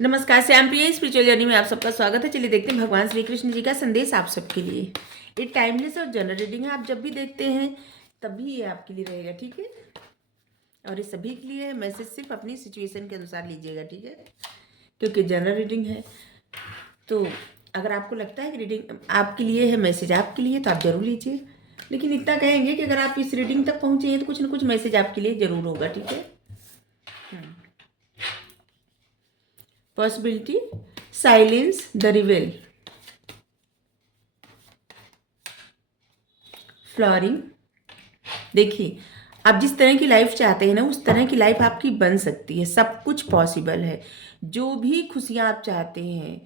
नमस्कार, श्याम प्रिय spiritual journey में आप सबका स्वागत है। चलिए देखते हैं भगवान श्री कृष्ण जी का संदेश आप सबके लिए। ये टाइमलेस और जनरल रीडिंग है, आप जब भी देखते हैं तभी ये आपके लिए रहेगा, ठीक है। और ये सभी के लिए है, मैसेज सिर्फ अपनी सिचुएशन के अनुसार लीजिएगा, ठीक है, क्योंकि जनरल रीडिंग है। तो अगर आपको लगता है कि रीडिंग आपके लिए है, मैसेज आपके लिए, तो आप जरूर लीजिए। लेकिन इतना कहेंगे कि अगर आप इस रीडिंग तक पहुँचे हैं तो कुछ ना कुछ मैसेज आपके लिए ज़रूर होगा, ठीक है। Possibility, silence the रिवेल, flooring. देखिए, आप जिस तरह की लाइफ चाहते हैं ना, उस तरह की लाइफ आपकी बन सकती है। सब कुछ पॉसिबल है। जो भी खुशियाँ आप चाहते हैं,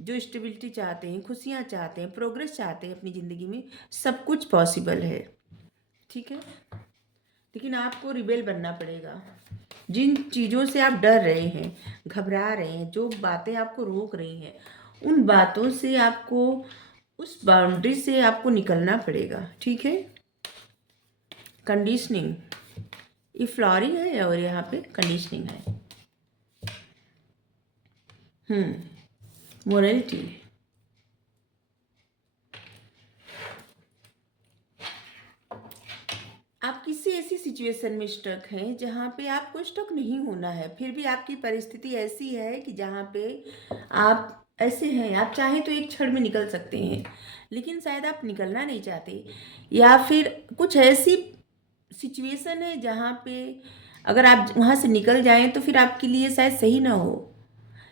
जो स्टेबिलिटी चाहते हैं, खुशियाँ चाहते हैं, प्रोग्रेस चाहते हैं अपनी ज़िंदगी में, सब कुछ पॉसिबल है, ठीक है। लेकिन आपको रिबेल बनना पड़ेगा। जिन चीज़ों से आप डर रहे हैं, घबरा रहे हैं, जो बातें आपको रोक रही हैं, उन बातों से आपको, उस बाउंड्री से आपको निकलना पड़ेगा, ठीक है। कंडीशनिंग, ये फ्लॉरिंग है और यहाँ पे कंडीशनिंग है। मोरलिटी, आप किसी ऐसी सिचुएशन में स्टक हैं जहाँ पे आपको स्टक नहीं होना है, फिर भी आपकी परिस्थिति ऐसी है कि जहाँ पे आप ऐसे हैं, आप चाहें तो एक क्षण में निकल सकते हैं, लेकिन शायद आप निकलना नहीं चाहते। या फिर कुछ ऐसी सिचुएशन है जहाँ पे अगर आप वहाँ से निकल जाएं तो फिर आपके लिए शायद सही ना हो,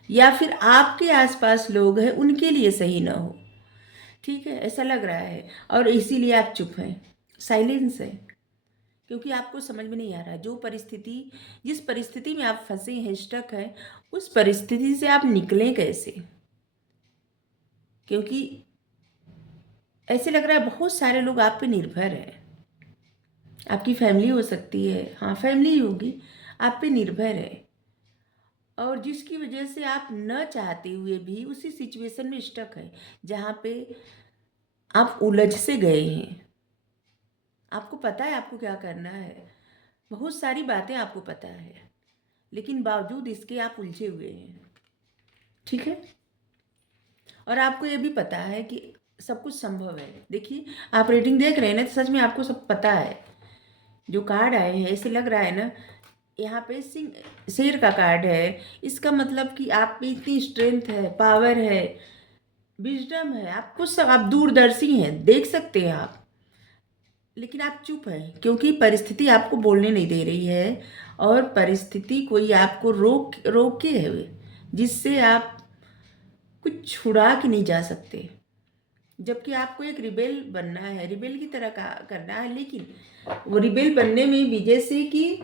या फिर आपके आसपास लोग हैं उनके लिए सही ना हो, ठीक है, ऐसा लग रहा है। और इसीलिए आप चुप हैं, साइलेंस है, क्योंकि आपको समझ में नहीं आ रहा जो परिस्थिति, जिस परिस्थिति में आप फंसे हैं, स्टक हैं, उस परिस्थिति से आप निकलें कैसे। क्योंकि ऐसे लग रहा है बहुत सारे लोग आप पे निर्भर हैं। आपकी फैमिली हो सकती है, हाँ फैमिली ही होगी, आप पे निर्भर है, और जिसकी वजह से आप न चाहते हुए भी उसी सिचुएशन में स्टक है जहाँ पे आप उलझ से गए हैं। आपको पता है आपको क्या करना है, बहुत सारी बातें आपको पता है, लेकिन बावजूद इसके आप उलझे हुए हैं, ठीक है। और आपको ये भी पता है कि सब कुछ संभव है। देखिए, आप रीडिंग देख रहे हैं ना, तो सच में आपको सब पता है। जो कार्ड आए हैं ऐसे लग रहा है ना, यहाँ पे सिंह, शेर का कार्ड है। इसका मतलब कि आप में इतनी स्ट्रेंथ है, पावर है, विजडम है, आपको सब, आप दूरदर्शी हैं, देख सकते हैं आप, लेकिन आप चुप हैं क्योंकि परिस्थिति आपको बोलने नहीं दे रही है, और परिस्थिति कोई आपको रोके है, जिससे आप कुछ छुड़ा के नहीं जा सकते। जबकि आपको एक रिबेल बनना है, रिबेल की तरह का करना है, लेकिन वो रिबेल बनने में भी, जैसे कि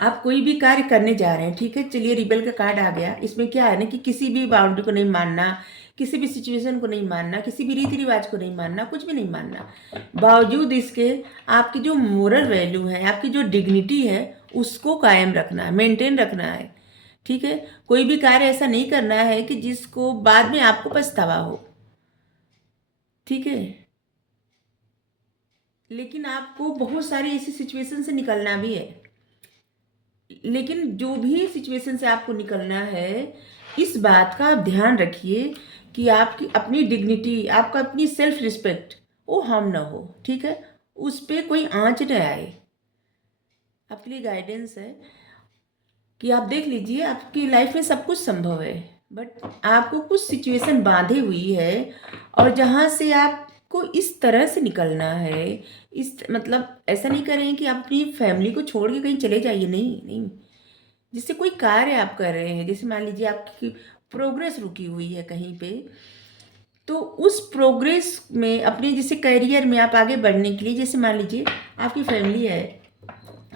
आप कोई भी कार्य करने जा रहे हैं, ठीक है। चलिए, रिबेल का कार्ड आ गया। इसमें क्या है ना कि किसी भी बाउंड्री को नहीं मानना, किसी भी सिचुएशन को नहीं मानना, किसी भी रीति रिवाज को नहीं मानना, कुछ भी नहीं मानना। बावजूद इसके आपकी जो मोरल वैल्यू है, आपकी जो डिग्निटी है, उसको कायम रखना है, मेंटेन रखना है, ठीक है। कोई भी कार्य ऐसा नहीं करना है कि जिसको बाद में आपको पछतावा हो, ठीक है। लेकिन आपको बहुत सारी ऐसी सिचुएशन से निकलना भी है। लेकिन जो भी सिचुएशन से आपको निकलना है, इस बात का आप ध्यान रखिए कि आपकी अपनी डिग्निटी, आपका अपनी सेल्फ रिस्पेक्ट वो हार्म ना हो, ठीक है। उस पर कोई आंच न आए। आपके लिए गाइडेंस है कि आप देख लीजिए, आपकी लाइफ में सब कुछ संभव है, बट आपको कुछ सिचुएशन बांधे हुई है, और जहाँ से आपको इस तरह से निकलना है। इस मतलब ऐसा नहीं करें कि आप अपनी फैमिली को छोड़ के कहीं चले जाइए, नहीं नहीं। जिससे कोई कार्य आप कर रहे हैं, जैसे मान लीजिए आपकी प्रोग्रेस रुकी हुई है कहीं पे, तो उस प्रोग्रेस में अपने जैसे करियर में आप आगे बढ़ने के लिए, जैसे मान लीजिए आपकी फैमिली है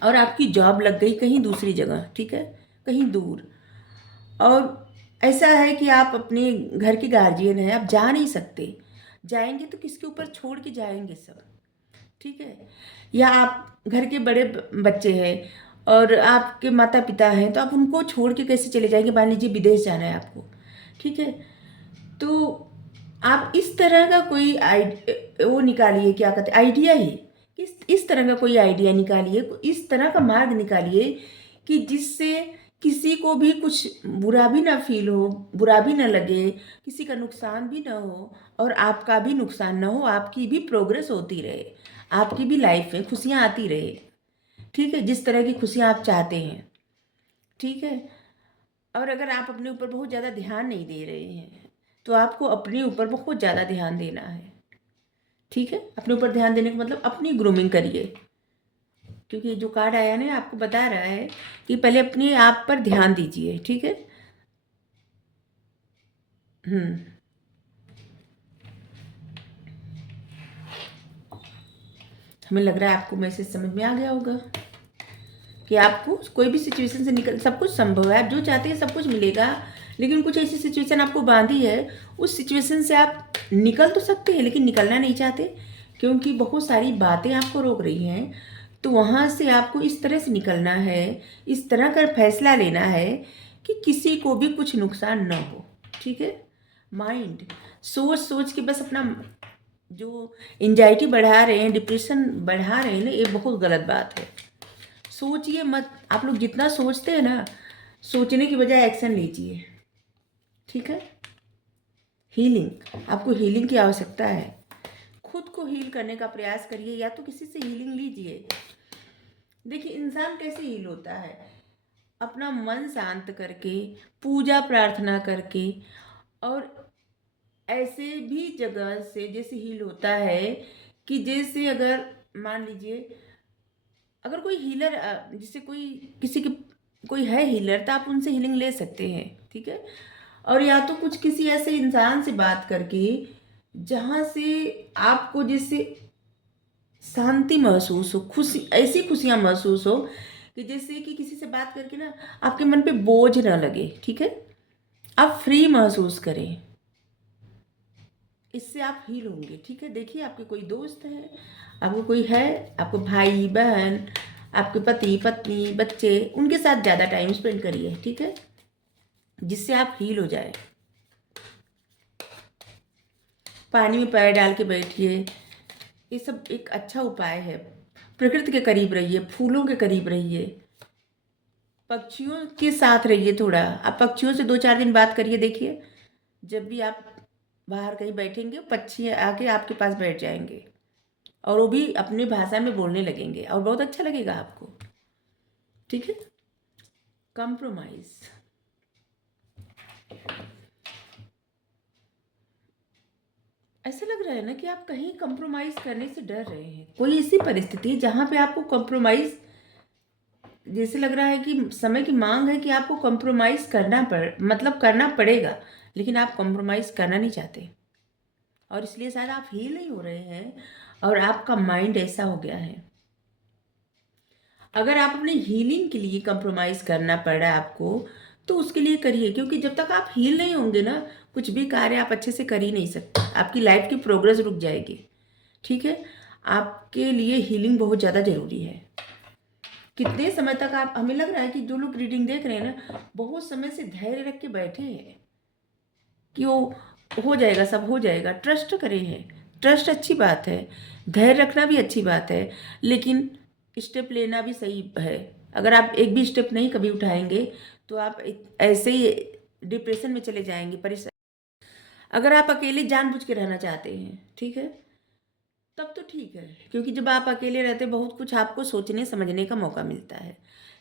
और आपकी जॉब लग गई कहीं दूसरी जगह, ठीक है, कहीं दूर, और ऐसा है कि आप अपने घर के गार्जियन हैं, आप जा नहीं सकते, जाएंगे तो किसके ऊपर छोड़ के जाएंगे सब, ठीक है। या आप घर के बड़े बच्चे हैं और आपके माता पिता हैं, तो आप उनको छोड़ के कैसे चले जाएंगे। मान लीजिए विदेश जाना है आपको, ठीक है, तो आप इस तरह का कोई वो निकालिए, क्या कहते हैं, आइडिया ही, इस तरह का कोई आइडिया निकालिए, इस तरह का मार्ग निकालिए कि जिससे किसी को भी कुछ बुरा भी ना फील हो, बुरा भी ना लगे, किसी का नुकसान भी ना हो और आपका भी नुकसान ना हो, आपकी भी प्रोग्रेस होती रहे, आपकी भी लाइफ में खुशियाँ आती रहे, ठीक है, जिस तरह की खुशियाँ आप चाहते हैं, ठीक है। और अगर आप अपने ऊपर बहुत ज़्यादा ध्यान नहीं दे रहे हैं तो आपको अपने ऊपर बहुत ज़्यादा ध्यान देना है, ठीक है। अपने ऊपर ध्यान देने का मतलब अपनी ग्रूमिंग करिए, क्योंकि जो कार्ड आया ना आपको बता रहा है कि पहले अपने आप पर ध्यान दीजिए, ठीक है। हम्म हमें लग रहा है आपको मैसेज समझ में आ गया होगा कि आपको कोई भी सिचुएशन से निकल, सब कुछ संभव है, आप जो चाहते हैं सब कुछ मिलेगा, लेकिन कुछ ऐसी सिचुएशन आपको बांधी है, उस सिचुएशन से आप निकल तो सकते हैं लेकिन निकलना नहीं चाहते, क्योंकि बहुत सारी बातें आपको रोक रही हैं। तो वहाँ से आपको इस तरह से निकलना है, इस तरह का फैसला लेना है कि किसी को भी कुछ नुकसान ना हो, ठीक है। माइंड सोच सोच के बस अपना जो एंजाइटी बढ़ा रहे हैं, डिप्रेशन बढ़ा रहे हैं ना, ये बहुत गलत बात है। सोचिए मत, आप लोग जितना सोचते हैं ना, सोचने की बजाय एक्शन लीजिए, ठीक है। हीलिंग, आपको हीलिंग की आवश्यकता है, खुद को हील करने का प्रयास करिए, या तो किसी से हीलिंग लीजिए। देखिए इंसान कैसे हील होता है, अपना मन शांत करके, पूजा प्रार्थना करके, और ऐसे भी जगह से जैसे हील होता है कि जैसे अगर मान लीजिए अगर कोई हीलर जैसे कोई किसी की कोई है हीलर, तो आप उनसे हीलिंग ले सकते हैं, ठीक है। और या तो कुछ किसी ऐसे इंसान से बात करके जहाँ से आपको जैसे शांति महसूस हो, खुशी, ऐसी खुशियाँ महसूस हो कि जैसे कि किसी से बात करके ना आपके मन पे बोझ ना लगे, ठीक है, आप फ्री महसूस करें, इससे आप हील होंगे, ठीक है। देखिए आपके कोई दोस्त है, आपको कोई है, आपको भाई बहन, आपके पति पत्नी बच्चे, उनके साथ ज़्यादा टाइम स्पेंड करिए, ठीक है, जिससे आप हील हो जाए। पानी में पैर डाल के बैठिए, ये सब एक अच्छा उपाय है। प्रकृति के करीब रहिए, फूलों के करीब रहिए, पक्षियों के साथ रहिए थोड़ा, आप पक्षियों से 2-4 दिन बात करिए, देखिए जब भी आप बाहर कहीं बैठेंगे पक्षी आके आपके पास बैठ जाएंगे और वो भी अपनी भाषा में बोलने लगेंगे और बहुत अच्छा लगेगा आपको, ठीक है। कंप्रोमाइज, ऐसा लग रहा है ना कि आप कहीं कंप्रोमाइज करने से डर रहे हैं, कोई ऐसी परिस्थिति जहाँ पे आपको कंप्रोमाइज, जैसे लग रहा है कि समय की मांग है कि आपको कंप्रोमाइज करना मतलब करना पड़ेगा, लेकिन आप कंप्रोमाइज करना नहीं चाहते और इसलिए शायद आप हील नहीं हो रहे हैं और आपका माइंड ऐसा हो गया है। अगर आप अपनी हीलिंग के लिए कंप्रोमाइज़ करना पड़ रहा है आपको, तो उसके लिए करिए, क्योंकि जब तक आप हील नहीं होंगे ना, कुछ भी कार्य आप अच्छे से कर ही नहीं सकते, आपकी लाइफ की प्रोग्रेस रुक जाएगी, ठीक है। आपके लिए हीलिंग बहुत ज़्यादा ज़रूरी है। कितने समय तक आप, हमें लग रहा है कि जो लोग रीडिंग देख रहे हैं ना, बहुत समय से धैर्य रख के बैठे हैं कि वो हो जाएगा, सब हो जाएगा, ट्रस्ट करें हैं। ट्रस्ट अच्छी बात है, धैर्य रखना भी अच्छी बात है, लेकिन स्टेप लेना भी सही है। अगर आप एक भी स्टेप नहीं कभी उठाएंगे तो आप ऐसे ही डिप्रेशन में चले जाएंगे, परेशान। अगर आप अकेले जानबूझ के रहना चाहते हैं, ठीक है, तब तो ठीक है, क्योंकि जब आप अकेले रहते बहुत कुछ आपको सोचने समझने का मौका मिलता है।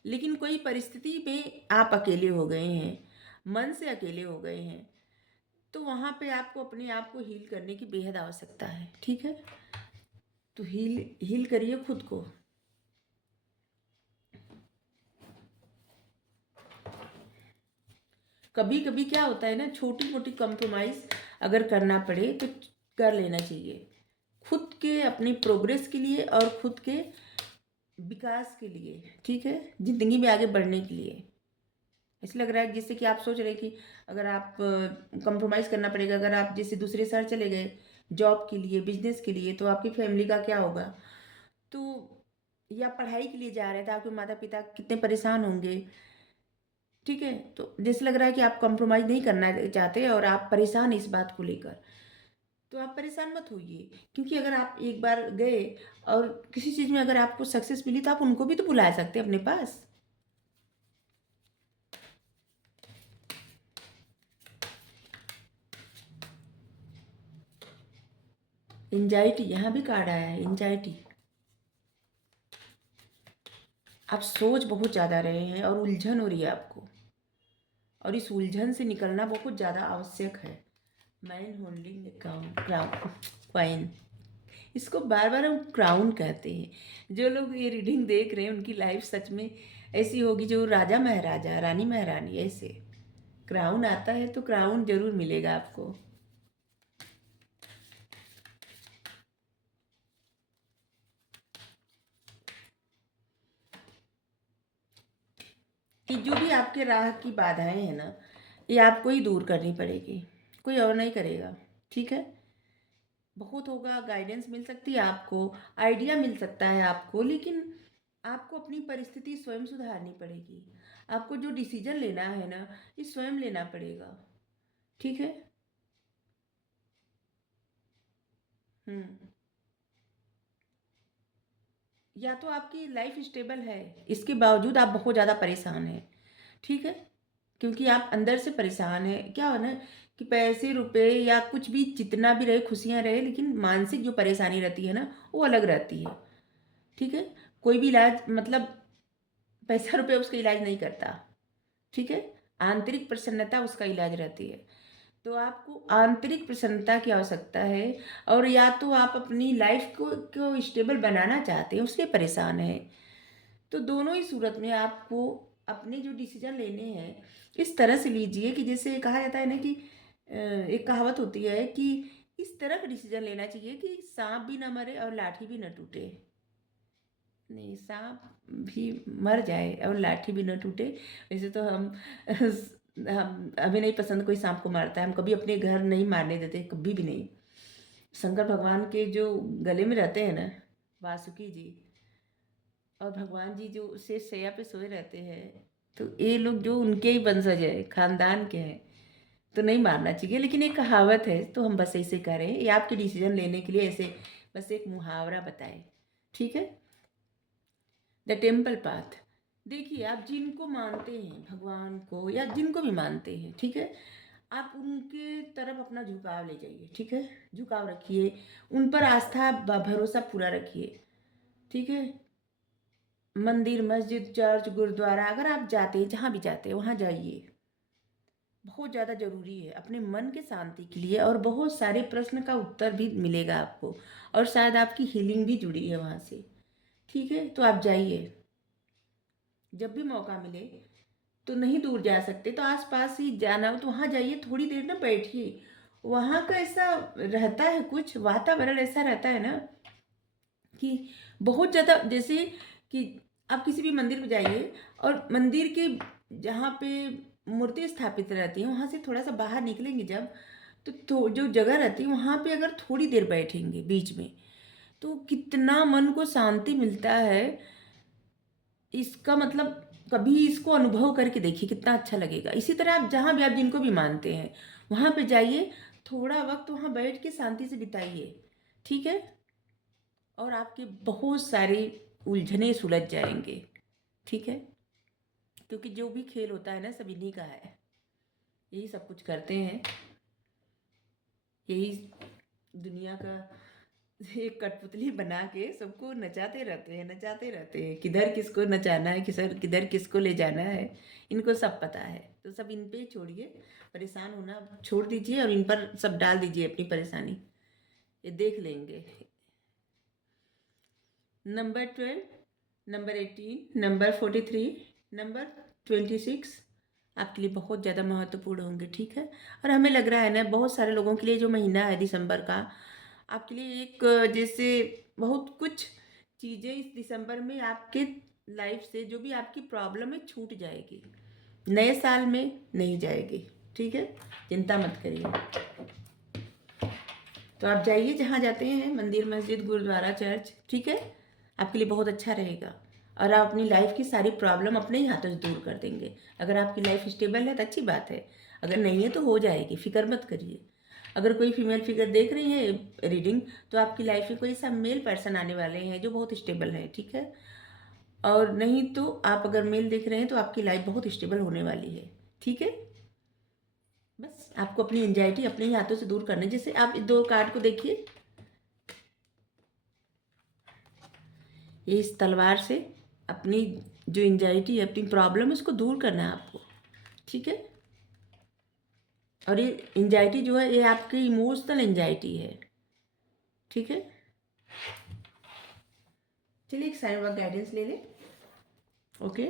लेकिन कोई परिस्थिति में आप अकेले हो गए हैं, मन से अकेले हो गए हैं, तो वहाँ पे आपको अपने आप को हील करने की बेहद आवश्यकता है, ठीक है। तो हील हील करिए खुद को। कभी कभी क्या होता है ना, छोटी मोटी कॉम्प्रोमाइज़ अगर करना पड़े तो कर लेना चाहिए, खुद के अपनी प्रोग्रेस के लिए और खुद के विकास के लिए, ठीक है, ज़िंदगी में आगे बढ़ने के लिए। ऐसे लग रहा है जैसे कि आप सोच रहे हैं कि अगर आप कंप्रोमाइज़ करना पड़ेगा, अगर आप जैसे दूसरे शहर चले गए जॉब के लिए, बिजनेस के लिए, तो आपकी फैमिली का क्या होगा। तो या पढ़ाई के लिए जा रहे हैं तो आपके माता पिता कितने परेशान होंगे, ठीक है। तो जैसे लग रहा है कि आप कंप्रोमाइज़ नहीं करना चाहते और आप परेशान हैं इस बात को लेकर, तो आप परेशान मत होइए, क्योंकि अगर आप एक बार गए और किसी चीज़ में अगर आपको सक्सेस मिली तो आप उनको भी तो बुला सकते हैं अपने पास। एंजाइटी, यहाँ भी कार्ड आया है एंजाइटी। आप सोच बहुत ज़्यादा रहे हैं और उलझन हो रही है आपको, और इस उलझन से निकलना बहुत ज़्यादा आवश्यक है। मैन होल्डिंग क्राउन, क्वाइन, इसको बार बार हम क्राउन कहते हैं। जो लोग ये रीडिंग देख रहे हैं उनकी लाइफ सच में ऐसी होगी जो राजा महाराजा, रानी महारानी, ऐसे क्राउन आता है तो क्राउन जरूर मिलेगा आपको। कि जो भी आपके राह की बाधाएं हैं ना, ये आपको ही दूर करनी पड़ेगी, कोई और नहीं करेगा। ठीक है, बहुत होगा, गाइडेंस मिल सकती है आपको, आइडिया मिल सकता है आपको, लेकिन आपको अपनी परिस्थिति स्वयं सुधारनी पड़ेगी। आपको जो डिसीजन लेना है ना, ये स्वयं लेना पड़ेगा। ठीक है। हम्म। या तो आपकी लाइफ स्टेबल है, इसके बावजूद आप बहुत ज़्यादा परेशान हैं। ठीक है, क्योंकि आप अंदर से परेशान हैं। क्या हो ना कि पैसे रुपए या कुछ भी जितना भी रहे, खुशियाँ रहे, लेकिन मानसिक जो परेशानी रहती है ना, वो अलग रहती है। ठीक है, कोई भी इलाज मतलब पैसा रुपये उसका इलाज नहीं करता। ठीक है, आंतरिक प्रसन्नता उसका इलाज रहती है। तो आपको आंतरिक प्रसन्नता की आवश्यकता है, और या तो आप अपनी लाइफ को स्टेबल बनाना चाहते हैं, उसके परेशान हैं। तो दोनों ही सूरत में आपको अपने जो डिसीजन लेने हैं इस तरह से लीजिए कि जैसे कहा जाता है ना कि एक कहावत होती है कि इस तरह का डिसीजन लेना चाहिए कि सांप भी ना मरे और लाठी भी ना टूटे। नहीं, सांप भी मर जाए और लाठी भी न टूटे। वैसे तो हम हमें नहीं पसंद कोई सांप को मारता है, हम कभी अपने घर नहीं मारने देते, कभी भी नहीं। शंकर भगवान के जो गले में रहते हैं ना, वासुकी जी, और भगवान जी जो शेष शैया पे सोए रहते हैं, तो ये लोग जो उनके ही वंशज है, खानदान के हैं, तो नहीं मारना चाहिए। लेकिन एक कहावत है तो हम बस ऐसे करें, ये आपके डिसीजन लेने के लिए ऐसे बस एक मुहावरा बताए। ठीक है। द टेम्पल पाथ, देखिए आप जिनको मानते हैं, भगवान को या जिनको भी मानते हैं, ठीक है, आप उनके तरफ अपना झुकाव ले जाइए। ठीक है, झुकाव रखिए, उन पर आस्था भरोसा पूरा रखिए। ठीक है, मंदिर, मस्जिद, चर्च, गुरुद्वारा, अगर आप जाते हैं, जहाँ भी जाते हैं वहाँ जाइए, बहुत ज़्यादा ज़रूरी है अपने मन के शांति के लिए, और बहुत सारे प्रश्न का उत्तर भी मिलेगा आपको, और शायद आपकी हीलिंग भी जुड़ी है वहाँ से। ठीक है, तो आप जाइए जब भी मौका मिले। तो नहीं दूर जा सकते तो आसपास ही जाना हो तो वहाँ जाइए, थोड़ी देर ना बैठिए। वहाँ का ऐसा रहता है, कुछ वातावरण ऐसा रहता है ना कि बहुत ज़्यादा, जैसे कि आप किसी भी मंदिर में जाइए, और मंदिर के जहाँ पे मूर्ति स्थापित रहती है वहाँ से थोड़ा सा बाहर निकलेंगे जब, तो जो जगह रहती है वहाँ पे अगर थोड़ी देर बैठेंगे बीच में, तो कितना मन को शांति मिलता है। इसका मतलब कभी इसको अनुभव करके देखिए, कितना अच्छा लगेगा। इसी तरह आप जहाँ भी, आप जिनको भी मानते हैं वहाँ पे जाइए, थोड़ा वक्त वहाँ बैठ के शांति से बिताइए। ठीक है, और आपके बहुत सारे उलझने सुलझ जाएंगे। ठीक है, क्योंकि जो भी खेल होता है ना सब इन्हीं का है, यही सब कुछ करते हैं, यही दुनिया का एक कठपुतली बना के सबको नचाते रहते हैं, नचाते रहते हैं, किधर किसको नचाना है, किधर किसको ले जाना है, इनको सब पता है। तो सब इन पे छोड़िए, परेशान होना छोड़ दीजिए और इन पर सब डाल दीजिए अपनी परेशानी, ये देख लेंगे। नंबर 12, नंबर 18, नंबर 43, नंबर 26 आपके लिए बहुत ज़्यादा महत्वपूर्ण होंगे। ठीक है, और हमें लग रहा है ना बहुत सारे लोगों के लिए जो महीना है दिसंबर का, आपके लिए एक जैसे बहुत कुछ चीज़ें इस दिसंबर में आपके लाइफ से, जो भी आपकी प्रॉब्लम है, छूट जाएगी, नए साल में नहीं जाएगी। ठीक है, चिंता मत करिए। तो आप जाइए जहाँ जाते हैं, मंदिर, मस्जिद, गुरुद्वारा, चर्च। ठीक है, आपके लिए बहुत अच्छा रहेगा, और आप अपनी लाइफ की सारी प्रॉब्लम अपने ही हाथों से दूर कर देंगे। अगर आपकी लाइफ स्टेबल है तो अच्छी बात है, अगर नहीं है तो हो जाएगी, फिक्र मत करिए। अगर कोई फीमेल फिगर देख रही है रीडिंग, तो आपकी लाइफ में कोई ऐसा मेल पर्सन आने वाले हैं जो बहुत स्टेबल है। ठीक है, और नहीं तो आप अगर मेल देख रहे हैं तो आपकी लाइफ बहुत स्टेबल होने वाली है। ठीक है, बस आपको अपनी एंजाइटी अपने ही हाथों से दूर करना है। जैसे आप दो कार्ड को देखिए, ये इस तलवार से अपनी जो एंजाइटी है, अपनी प्रॉब्लम है, उसको दूर करना है आपको, ठीक है। और ये एंजाइटी जो है, ये आपकी इमोशनल एंजाइटी है, ठीक है। चलिए एक साइड वर्क गाइडेंस ले ले। ओके।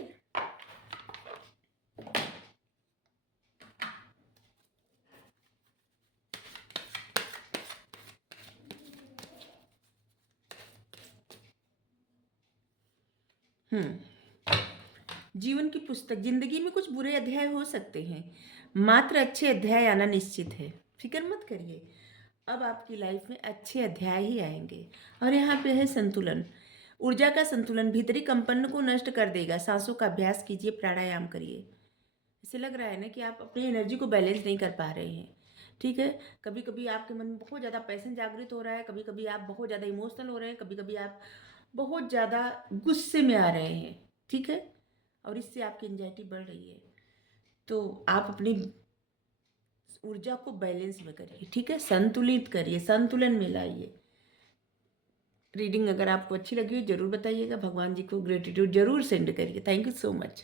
जीवन की पुस्तक, जिंदगी में कुछ बुरे अध्याय हो सकते हैं, मात्र अच्छे अध्याय आना निश्चित है। फिक्र मत करिए, अब आपकी लाइफ में अच्छे अध्याय ही आएंगे। और यहाँ पे है संतुलन, ऊर्जा का संतुलन भीतरी कंपन को नष्ट कर देगा। सांसों का अभ्यास कीजिए, प्राणायाम करिए। ऐसे लग रहा है ना कि आप अपनी एनर्जी को बैलेंस नहीं कर पा रहे हैं, ठीक है। कभी कभी आपके मन में बहुत ज़्यादा पैशन जागृत हो रहा है, कभी कभी आप बहुत ज़्यादा इमोशनल हो रहे हैं, कभी कभी आप बहुत ज़्यादा गुस्से में आ रहे हैं, ठीक है। और इससे आपकी एंजाइटी बढ़ रही है। तो आप अपनी ऊर्जा को बैलेंस में करिए, ठीक है, संतुलित करिए, संतुलन में लाइए। रीडिंग अगर आपको अच्छी लगी हो जरूर बताइएगा, भगवान जी को ग्रेटिट्यूड जरूर सेंड करिए। Thank you so much.